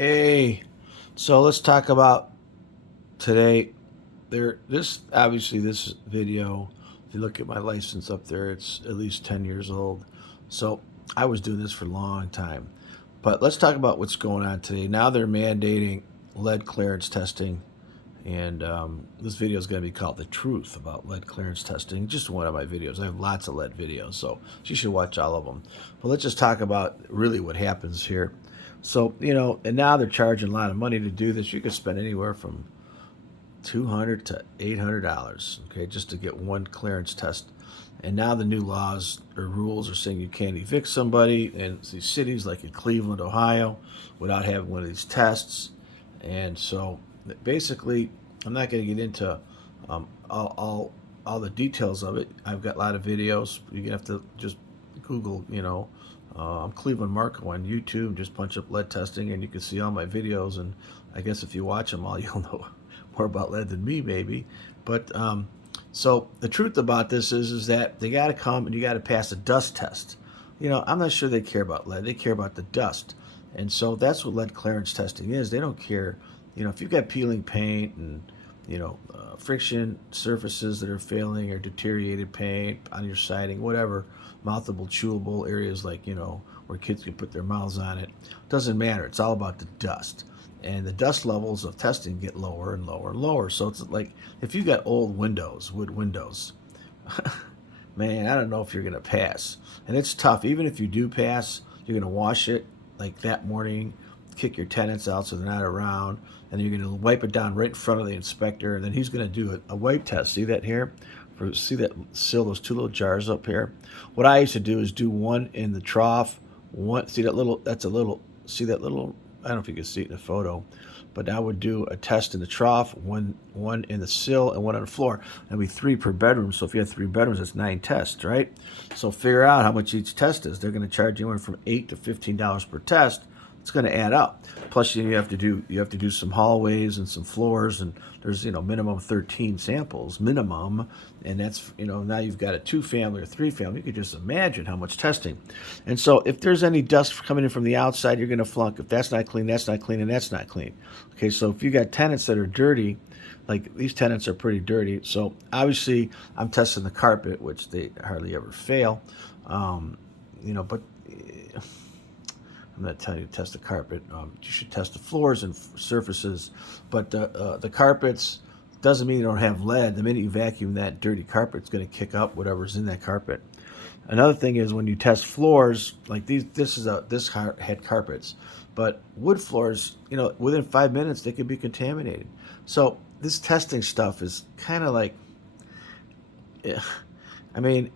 Hey, so let's talk about today. This video. If you look at my license up there, it's at least 10 years old. So I was doing this for a long time. But let's talk about what's going on today. Now they're mandating lead clearance testing, and this video is going to be called "The Truth About Lead Clearance Testing." Just one of my videos. I have lots of lead videos, so you should watch all of them. But let's just talk about really what happens here. So, and now they're charging a lot of money to do this. You could spend anywhere from $200 to $800, okay, just to get one clearance test. And now the new laws or rules are saying you can't evict somebody in these cities like in Cleveland, Ohio, without having one of these tests. And so basically, I'm not going to get into all the details of it. I've got a lot of videos. You're going to have to just Google, I'm Clevelandmarko on YouTube. Just punch up lead testing, and you can see all my videos. And I guess if you watch them all, you'll know more about lead than me, maybe. But so the truth about this is that they got to come and you got to pass a dust test. I'm not sure they care about lead. They care about the dust. And so that's what lead clearance testing is. They don't care, if you've got peeling paint and, friction surfaces that are failing or deteriorated paint on your siding, whatever, mouthable, chewable areas like, where kids can put their mouths on it. Doesn't matter. It's all about the dust. And the dust levels of testing get lower and lower and lower. So it's like if you got old windows, wood windows, man, I don't know if you're going to pass. And it's tough. Even if you do pass, you're going to wash it like that morning, kick your tenants out so they're not around, and you're going to wipe it down right in front of the inspector, and then he's going to do a wipe test. See that here? See that sill, those two little jars up here? What I used to do is do one in the trough, see that little, see that little, I don't know if you can see it in the photo, but I would do a test in the trough, one in the sill, and one on the floor. That'd be 3 per bedroom. So if you have 3 bedrooms, that's 9 tests, right? So figure out how much each test is. They're going to charge you anywhere from $8 to $15 per test. It's going to add up. Plus, you have to do some hallways and some floors, and there's minimum 13 samples minimum, and that's now you've got a 2-family or 3-family. You could just imagine how much testing. And so if there's any dust coming in from the outside, you're going to flunk. If that's not clean, that's not clean, and that's not clean. Okay, so if you got tenants that are dirty, like these tenants are pretty dirty. So obviously I'm testing the carpet, which they hardly ever fail. But I'm not telling you to test the carpet. You should test the floors and surfaces. But the carpets doesn't mean you don't have lead. The minute you vacuum that dirty carpet, it's going to kick up whatever's in that carpet. Another thing is when you test floors, like this had carpets, but wood floors, within 5 minutes they could be contaminated. So this testing stuff is kind of like,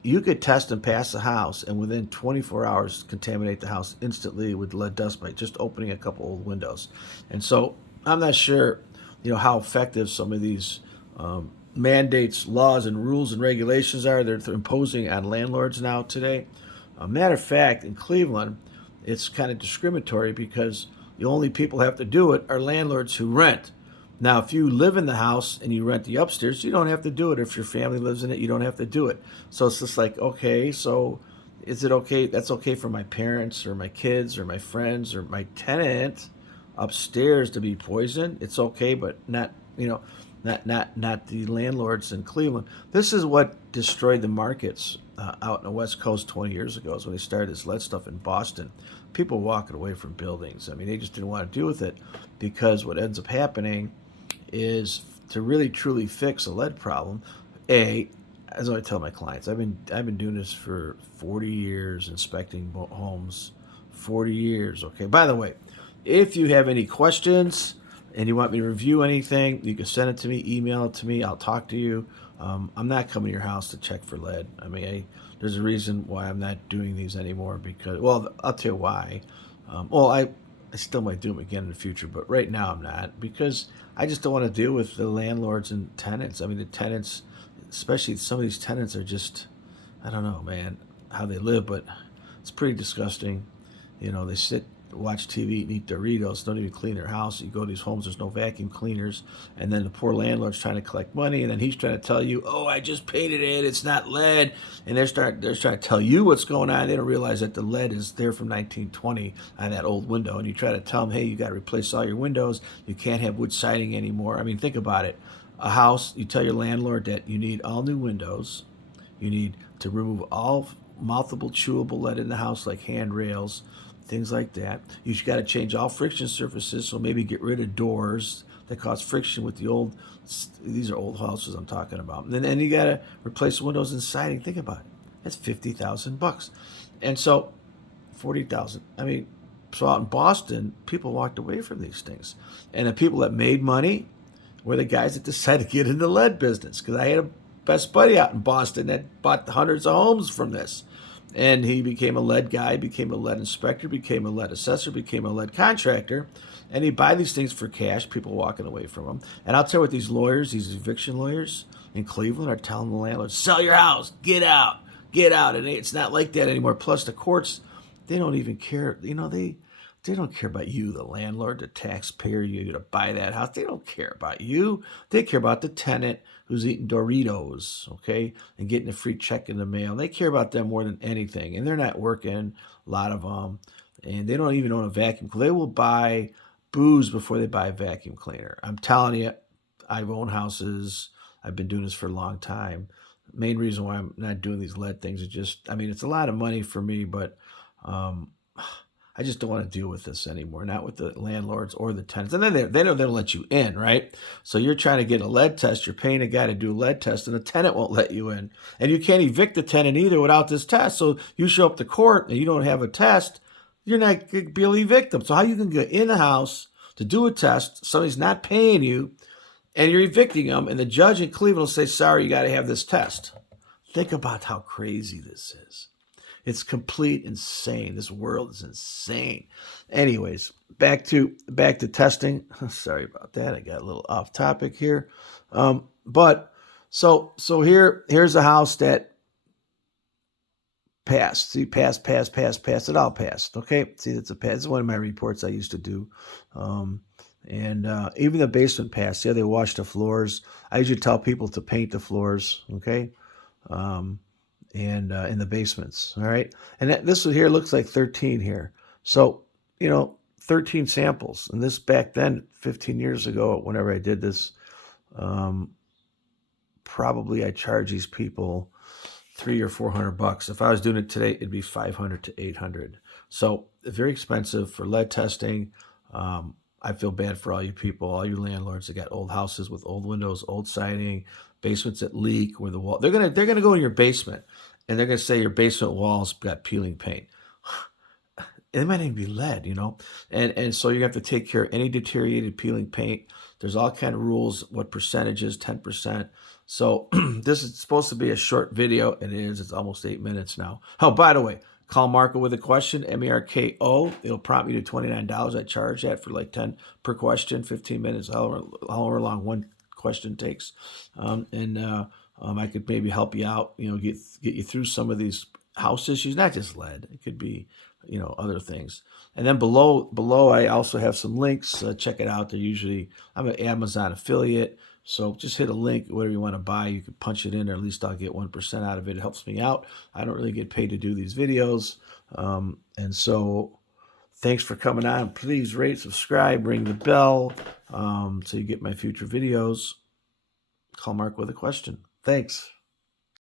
you could test and pass a house, and within 24 hours contaminate the house instantly with lead dust by just opening a couple old windows. And so I'm not sure, how effective some of these mandates, laws, and rules and regulations are they're imposing on landlords now today. Matter of fact, in Cleveland, it's kind of discriminatory because the only people who have to do it are landlords who rent. Now, if you live in the house and you rent the upstairs, you don't have to do it. If your family lives in it, you don't have to do it. So it's just like, okay, so is it okay? That's okay for my parents or my kids or my friends or my tenant upstairs to be poisoned. It's okay, but not, not the landlords in Cleveland. This is what destroyed the markets out in the West Coast 20 years ago, is when they started this lead stuff in Boston. People walking away from buildings. They just didn't want to deal with it, because what ends up happening is, to really truly fix a lead problem, as I tell my clients, I've been doing this for 40 years, inspecting homes, 40 years. Okay. By the way, if you have any questions and you want me to review anything, you can send it to me, email it to me. I'll talk to you. I'm not coming to your house to check for lead. There's a reason why I'm not doing these anymore, because, well, I'll tell you why. I still might do them again in the future, but right now I'm not, because I just don't want to deal with the landlords and tenants. The tenants, especially some of these tenants, are just, I don't know, man, how they live, but it's pretty disgusting. They sit watch TV and eat Doritos, don't even clean their house. You go to these homes, there's no vacuum cleaners, and then the poor landlord's trying to collect money, and then he's trying to tell you, oh, I just painted it, it's not lead, and they're trying to tell you what's going on. They don't realize that the lead is there from 1920 on that old window, and you try to tell them, hey, you got to replace all your windows, you can't have wood siding anymore. I mean, think about it. A house, you tell your landlord that you need all new windows, you need to remove all mouthable, chewable lead in the house, like handrails, things like that. You got to change all friction surfaces, so maybe get rid of doors that cause friction with the old. These are old houses I'm talking about. And then you got to replace windows and siding. Think about it. That's $50,000, and so 40,000. I mean, so out in Boston, people walked away from these things, and the people that made money were the guys that decided to get in the lead business. Because I had a best buddy out in Boston that bought hundreds of homes from this. And he became a lead guy, became a lead inspector, became a lead assessor, became a lead contractor. And he'd buy these things for cash, people walking away from them. And I'll tell you what, these lawyers, these eviction lawyers in Cleveland are telling the landlords, sell your house, get out, get out. And it's not like that anymore. Plus the courts, they don't even care. You know, they don't care about you, the landlord, the taxpayer, you to buy that house. They don't care about you. They care about the tenant who's eating Doritos, okay, and getting a free check in the mail. They care about them more than anything. And they're not working, a lot of them. And they don't even own a vacuum cleaner. They will buy booze before they buy a vacuum cleaner. I'm telling you, I've owned houses. I've been doing this for a long time. Main reason why I'm not doing these lead things is just, I mean, it's a lot of money for me, but I just don't want to deal with this anymore, not with the landlords or the tenants. And then they don't let you in, right? So you're trying to get a lead test. You're paying a guy to do a lead test, and the tenant won't let you in. And you can't evict the tenant either without this test. So you show up to court and you don't have a test, you're not going to be able to evict them. So how you can get in the house to do a test, somebody's not paying you, and you're evicting them, and the judge in Cleveland will say, sorry, you got to have this test. Think about how crazy this is. It's complete insane. This world is insane. Anyways, back to testing. Sorry about that. I got a little off topic here. But so here's a house that passed. See, passed. It all passed. Okay. See, that's a pass. It's one of my reports I used to do. And even the basement passed. Yeah, they washed the floors. I usually tell people to paint the floors. Okay. And in the basements, all right? And this one here looks like 13 here. So, 13 samples. And this back then, 15 years ago, whenever I did this, probably I charge these people $300 or $400. If I was doing it today, it'd be $500 to $800. So very expensive for lead testing. I feel bad for all you people, all you landlords that got old houses with old windows, old siding, basements that leak, where the wall. They're gonna go in your basement, and they're gonna say your basement walls got peeling paint. It might even be lead, and so you have to take care of any deteriorated peeling paint. There's all kind of rules, what percentages, 10%. So this is supposed to be a short video. It is. It's almost 8 minutes now. Oh, by the way, call Marco with a question, Marko. It'll prompt you to $29. I charge that for like 10 per question, 15 minutes, however long one question takes. I could maybe help you out, get you through some of these house issues, not just lead. It could be, other things. And then below, I also have some links. Check it out. I'm an Amazon affiliate. So just hit a link, whatever you want to buy, you can punch it in, or at least I'll get 1% out of it. It helps me out. I don't really get paid to do these videos. And so thanks for coming on. Please rate, subscribe, ring the bell, so you get my future videos. Call Mark with a question. Thanks.